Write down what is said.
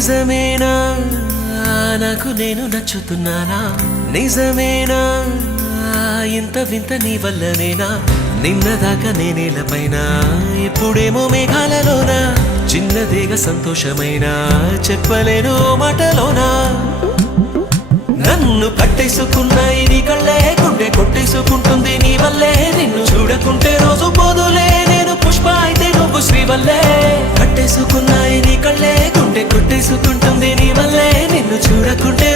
నిజమేనా నాకు నేను నచ్చుతున్నానా నిజమేనా ఇంత వింత నీ వల్లనేనా నిన్నదాకా నేనేలపైన ఇప్పుడేమో మేఘాలలోనా చిన్నదేగా సంతోషమైనా చెప్పలేను మాటలోనా నన్ను కట్టేసుకున్నాయి నీ కళ్ళే గుండె కొట్టేసుకుంటుంది నీ వల్లే నిన్ను చూడకుంటే రోజు పోదులే నేను పుష్ప అయితే నువ్వు శ్రీవల్లే కట్టేసుకున్నాయి నీ కళ్ళే గుండె కొట్టేసుకుంటుంది నీ వల్లే నిన్ను చూడకుంటే